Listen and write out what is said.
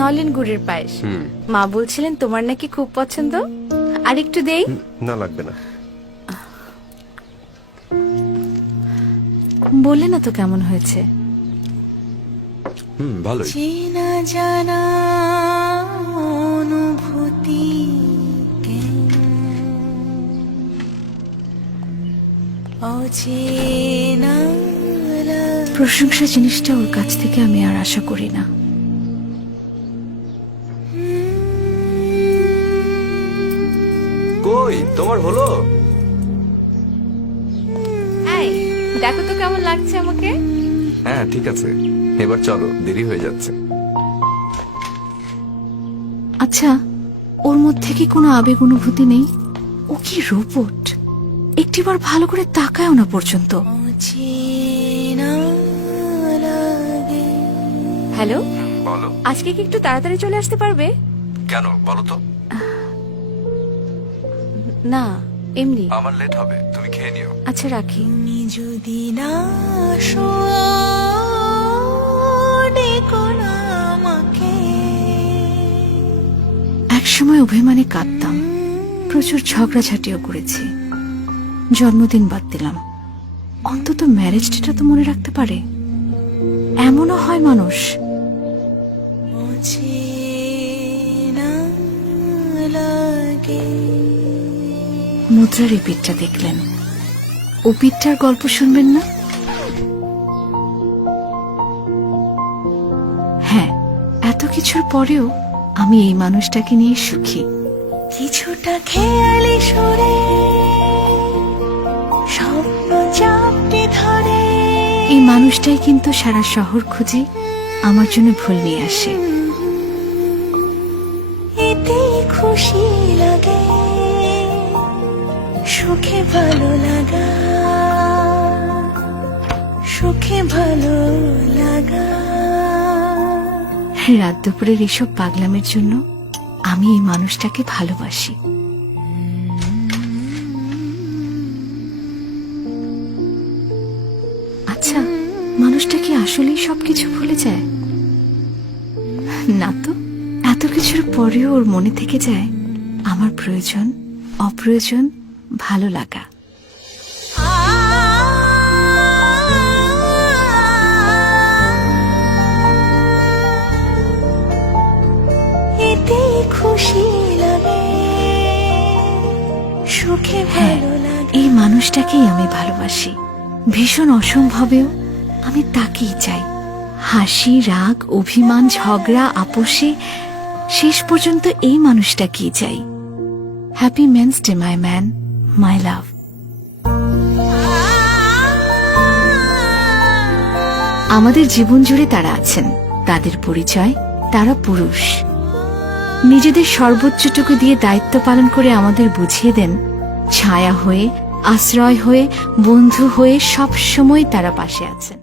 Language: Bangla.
নলেন গুড়ের পায়েস। মা বলছিলেন তোমার নাকি খুব পছন্দ। আর একটু দেই? না, লাগবে না। বললে না তো কেমন হয়েছে। ভালোই। চেনা জানা অনুভূতি অচেনা। প্রশংসা জিনিসটা ওর কাছ থেকে আমি আর আশা করি না। কই তোমার হলো? এই দেখো তো কেমন লাগছে আমাকে। হ্যাঁ ঠিক আছে, এবার চলো, দেরি হয়ে যাচ্ছে। আচ্ছা, ওর মধ্যে কি কোনো আবেগ অনুভূতি নেই? ও কি রোবট? একটিবার ভালো করে তাকায়ও না পর্যন্ত। হ্যালো, বলো। আজকে কি একটু তাড়াতাড়ি চলে আসতে পারবে? কেন বলো তো? না, এমনি। আমার লেট হবে, তুমি খেয়ে নিও। আচ্ছা রাখি। যদি না এক সময় অভিমানে কাঁদতাম, প্রচুর ঝগড়াঝাটিও করেছি, জন্মদিন বাদ দিলাম। অন্তত ম্যারেজ ডেটা তো মনে রাখতে পারে। এমনও হয় মানুষ। মুদ্রার এই পিঠটা দেখলেন, ও পিঠটার গল্প শুনবেন না? হ্যাঁ, এত কিছুর পরেও আমি এই মানুষটাকে নিয়ে সুখী। কিছুটা খেয়ালি সরে স্বপ্ন চাপতে ধরে। এই মানুষটাই কিন্তু সারা শহর খুঁজে আমার জন্য ফুল নিয়ে আসে। এতে খুশি লাগে, সুখে ভালো লাগা, সুখে ভালো লাগা। রাত দুপুরের এসব পাগলামের জন্য আমি এই মানুষটাকে ভালোবাসি। আচ্ছা, মানুষটা কি আসলেই সবকিছু ভুলে যায়? না তো, এত কিছুর পরেও ওর মনে থেকে যায় আমার প্রয়োজন, অপ্রয়োজন, ভালো লাগা। এতে খুশি লাগে, সুখে ভালো লাগে। এই মানুষটাকেই আমি ভালোবাসি। ভীষণ অসম্ভবেও আমি তাকেই চাই। হাসি, রাগ, অভিমান, ঝগড়া, আপোষে শেষ পর্যন্ত এই মানুষটাকেই চাই। Happy men's day my man, my love. আমাদের জীবন জুড়ে তারা আছেন, তাদের পরিচয় তারা পুরুষ। নিজেদের সর্বোচ্চটুকু দিয়ে দায়িত্ব পালন করে আমাদের বুঝিয়ে দেন, ছায়া হয়ে, আশ্রয় হয়ে, বন্ধু হয়ে সব সময় তারা পাশে আছেন।